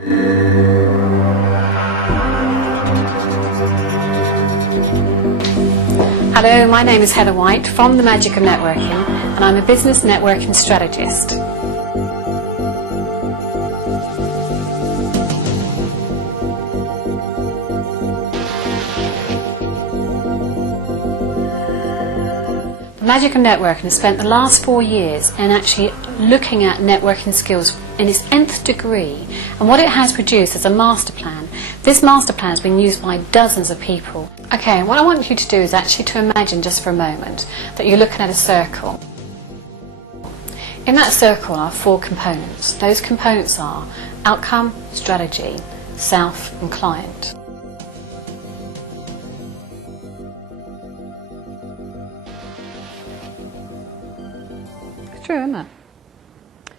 Hello, my name is Heather White from The Magic of Networking, and I'm a business networking strategist. The Magic of Networking has spent the last 4 years in actually looking at networking skills in its nth degree, and what it has produced is a master plan. This master plan has been used by dozens of people. Okay, what I want you to do is actually to imagine just for a moment that you're looking at a circle. In that circle are 4 components. Those components are outcome, strategy, self and client. It's true, isn't it?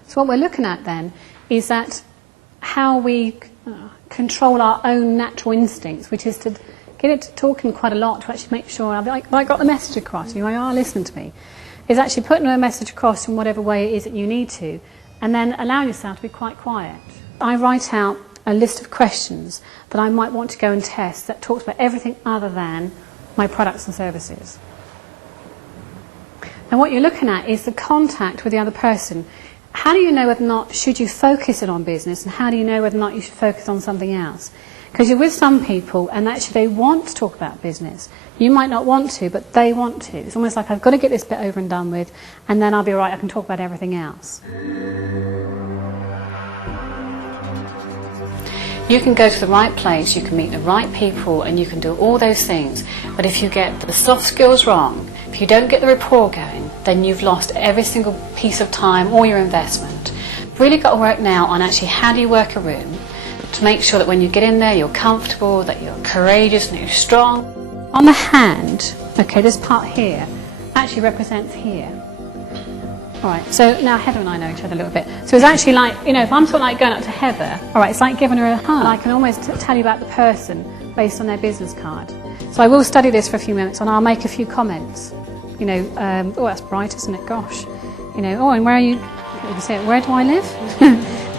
So what we're looking at then is that how we control our own natural instincts, which is to get it to talking quite a lot to actually make sure I got the message across, you are listening to me, is actually putting a message across in whatever way it is that you need to, and then allowing yourself to be quite quiet. I write out a list of questions that I might want to go and test that talks about everything other than my products and services. And what you're looking at is the contact with the other person. How do you know whether or not should you focus it on business, and how do you know whether or not you should focus on something else? Because you're with some people and actually they want to talk about business. You might not want to, but they want to. It's almost like I've got to get this bit over and done with, and then I'll be all right, I can talk about everything else. You can go to the right place, you can meet the right people, and you can do all those things. But if you get the soft skills wrong, if you don't get the rapport going, then you've lost every single piece of time or your investment. You've really got to work now on actually how do you work a room to make sure that when you get in there you're comfortable, that you're courageous and you're strong. On the hand, okay, this part here actually represents here. Alright, so now Heather and I know each other a little bit. So it's actually like, if I'm sort of like going up to Heather, alright, it's like giving her a hug. I can almost tell you about the person based on their business card. So I will study this for a few minutes and I'll make a few comments. Oh, that's bright, isn't it? Gosh. Oh, and where are you? You can say it, where do I live?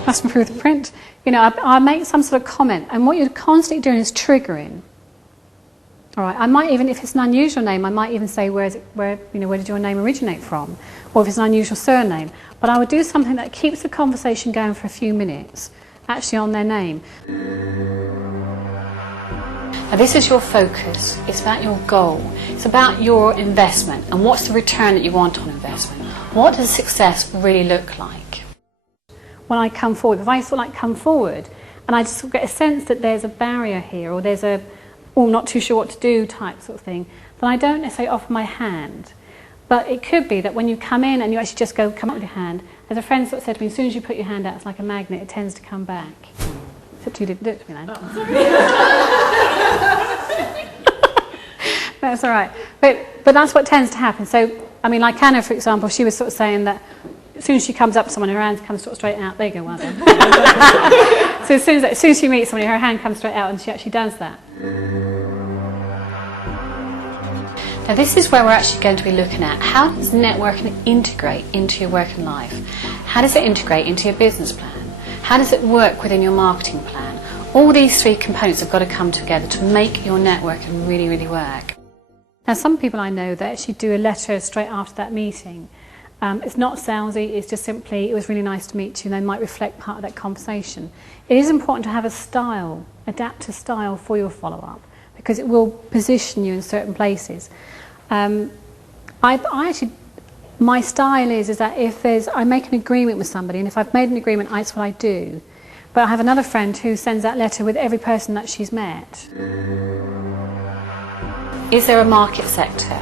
Must improve the print. I make some sort of comment, and what you're constantly doing is triggering. All right, I might even, if it's an unusual name, I might even say where did your name originate from, or if it's an unusual surname. But I would do something that keeps the conversation going for a few minutes, actually on their name. Now this is your focus. It's about your goal. It's about your investment, and what's the return that you want on investment. What does success really look like? When I come forward, if I sort of like come forward and I just sort of get a sense that there's a barrier here, or there's a, I'm not too sure what to do type sort of thing, then I don't necessarily offer my hand. But it could be that when you come in and you actually just come up with your hand, as a friend sort of said to me, as soon as you put your hand out, it's like a magnet, it tends to come back. Except you didn't do it to me then. Oh, that's all right. But that's what tends to happen. So, I mean, like Anna, for example, she was sort of saying that as soon as she comes up to someone, her hand comes sort of straight out. There you go, well done. So as soon as she meets somebody, her hand comes straight out, and she actually does that. Now this is where we're actually going to be looking at how does networking integrate into your working life? How does it integrate into your business plan? How does it work within your marketing plan? All these 3 components have got to come together to make your networking really, really work. Now some people I know that actually do a letter straight after that meeting. It's not salesy, it's just simply, it was really nice to meet you, and they might reflect part of that conversation. It is important to have a style, adapt a style for your follow-up, because it will position you in certain places. I actually, my style is that if I make an agreement with somebody, and if I've made an agreement, that's what I do. But I have another friend who sends that letter with every person that she's met. Is there a market sector?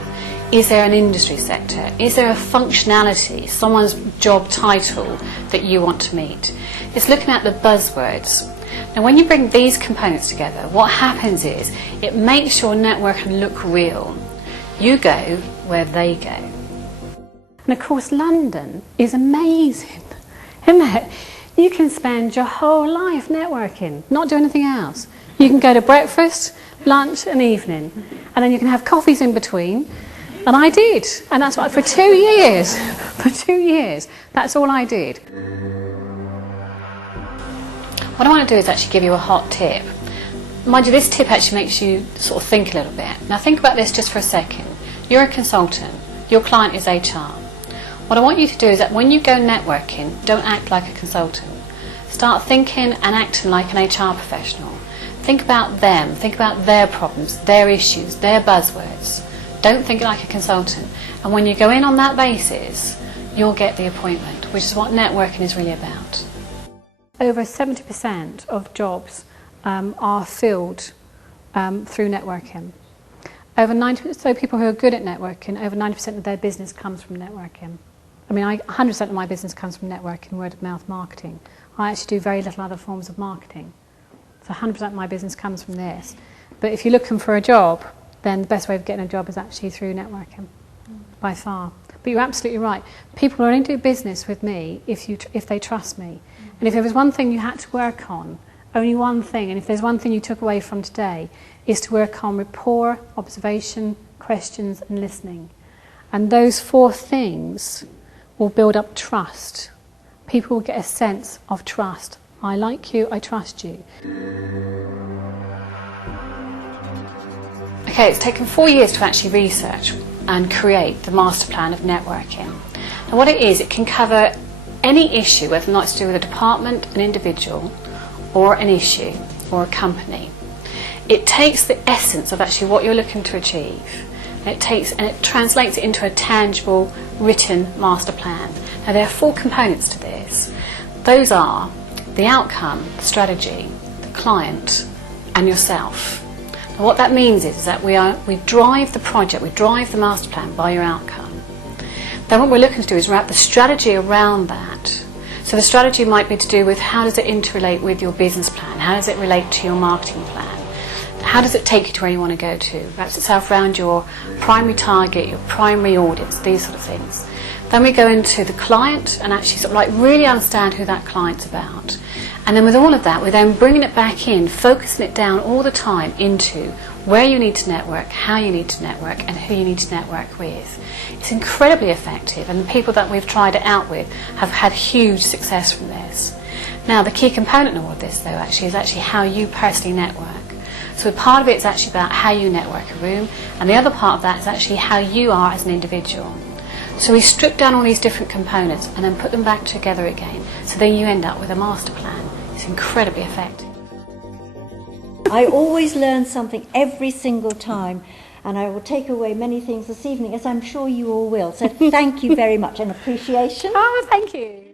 Is there an industry sector? Is there a functionality, someone's job title that you want to meet? It's looking at the buzzwords. Now when you bring these components together, what happens is it makes your networking look real. You go where they go. And of course London is amazing, isn't it? You can spend your whole life networking, not do anything else. You can go to breakfast, lunch and evening, and then you can have coffees in between. And I did, and that's what, for 2 years, that's all I did. What I want to do is actually give you a hot tip. Mind you, this tip actually makes you sort of think a little bit. Now think about this just for a second. You're a consultant, your client is HR. What I want you to do is that when you go networking, don't act like a consultant. Start thinking and acting like an HR professional. Think about them, think about their problems, their issues, their buzzwords. Don't think like a consultant. And when you go in on that basis, you'll get the appointment, which is what networking is really about. Over 70% of jobs are filled through networking. Over 90%, so people who are good at networking, over 90% of their business comes from networking. I mean, 100% of my business comes from networking, word of mouth marketing. I actually do very little other forms of marketing. So 100% of my business comes from this. But if you're looking for a job, then the best way of getting a job is actually through networking, by far. But you're absolutely right. People will only do business with me if they trust me. And if there was one thing you had to work on, only one thing, and if there's one thing you took away from today, is to work on rapport, observation, questions and listening. And those 4 things will build up trust. People will get a sense of trust. I like you, I trust you. Okay, it's taken 4 years to actually research and create the master plan of networking. And what it is, it can cover any issue, whether or not it's to do with a department, an individual, or an issue, or a company. It takes the essence of actually what you're looking to achieve, and it translates it into a tangible, written master plan. Now there are 4 components to this. Those are the outcome, the strategy, the client, and yourself. And what that means is that we drive the project, we drive the master plan by your outcome. Then what we're looking to do is wrap the strategy around that. So the strategy might be to do with how does it interrelate with your business plan, how does it relate to your marketing plan, how does it take you to where you want to go to, wraps itself around your primary target, your primary audience, these sort of things. Then we go into the client and actually sort of like really understand who that client's about. And then with all of that, we're then bringing it back in, focusing it down all the time into where you need to network, how you need to network, and who you need to network with. It's incredibly effective, and the people that we've tried it out with have had huge success from this. Now, the key component of all of this, though, actually is actually how you personally network. So part of it is actually about how you network a room, and the other part of that is actually how you are as an individual. So we strip down all these different components and then put them back together again. So then you end up with a master plan. It's incredibly effective. I always learn something every single time, and I will take away many things this evening, as I'm sure you all will. So thank you very much, and appreciation. Oh, thank you.